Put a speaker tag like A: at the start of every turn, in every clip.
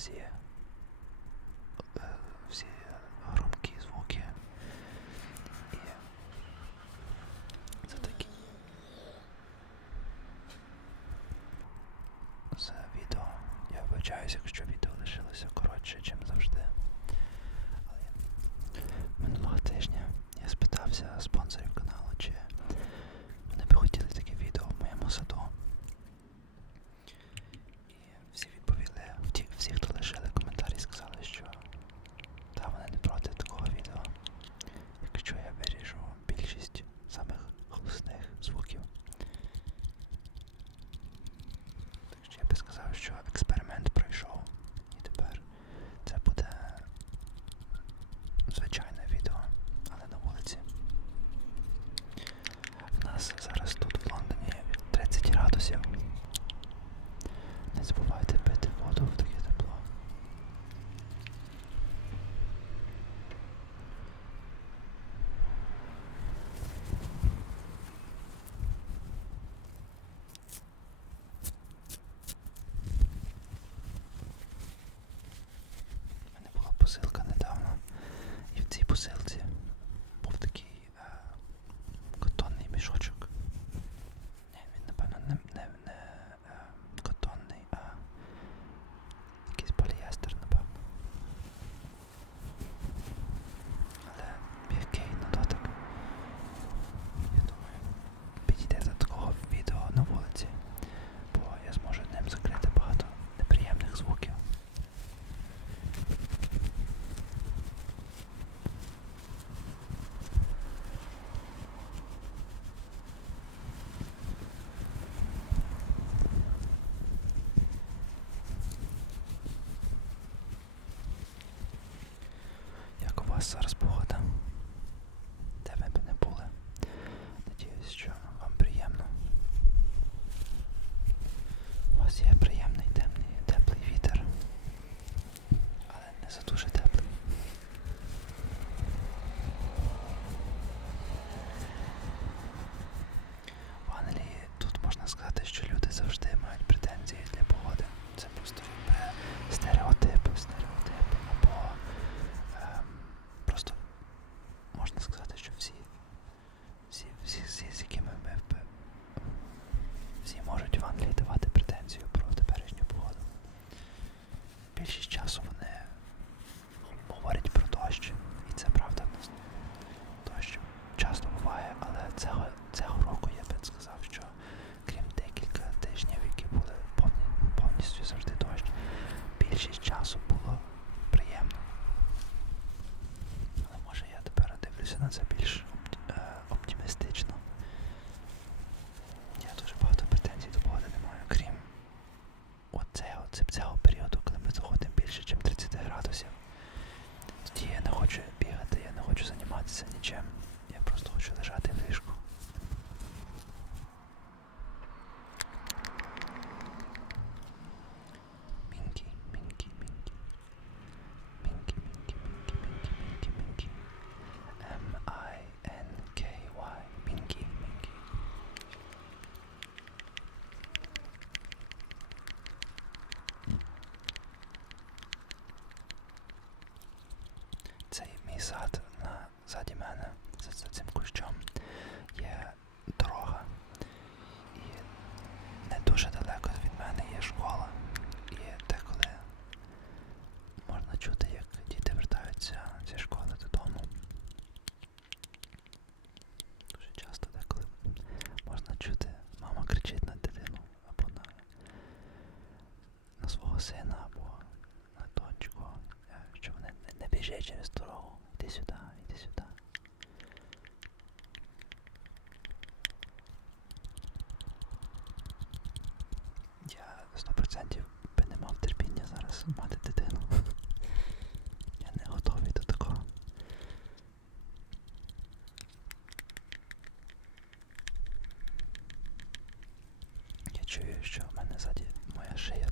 A: see you. Сейчас разбудим. більше, ніж 30 градусів. Тоді я не хочу бігати, я не хочу займатися нічим. сад на, заді мене за цим кущом. сзади моя шея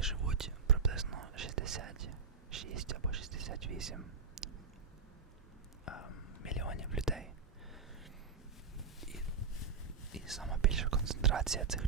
A: Вони живуть приблизно 66 або 68 а, мільйонів людей. І, і сама більша концентрація цих.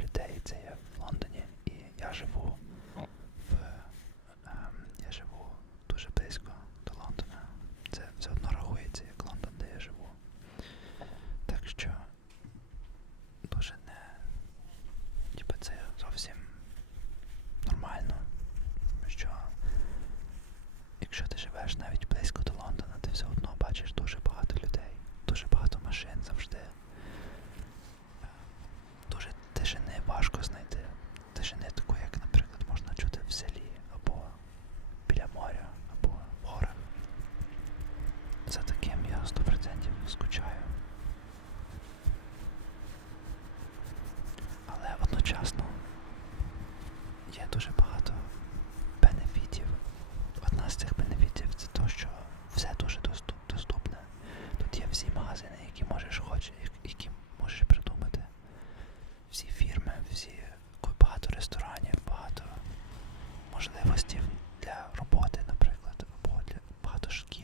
A: ладошки.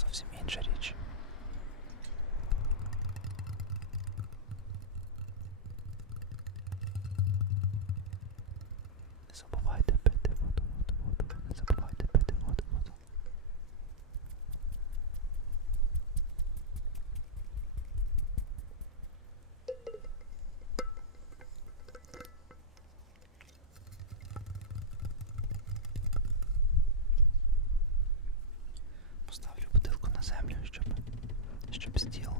A: зовсім інша річ. Не забувайте пити воду, воду, воду, не забувайте пити воду, воду. Поставлю землю, щоб, щоб стіл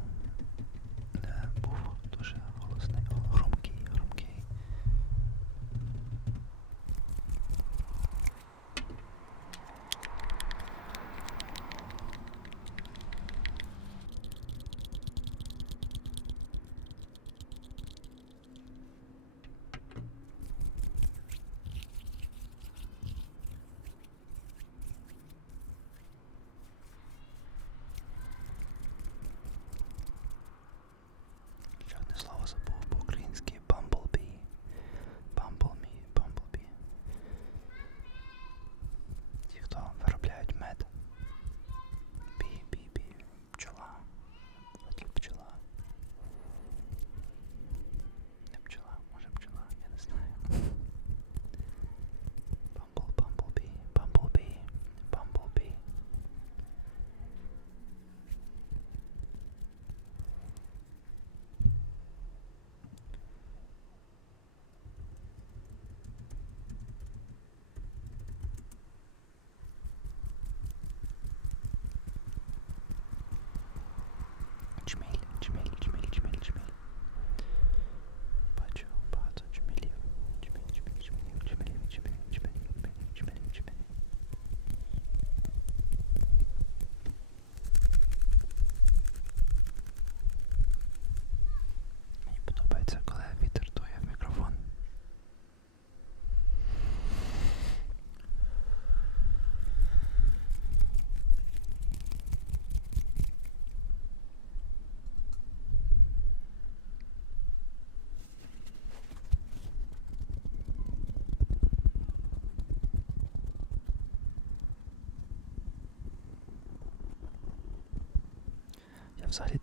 A: me. Я взагалі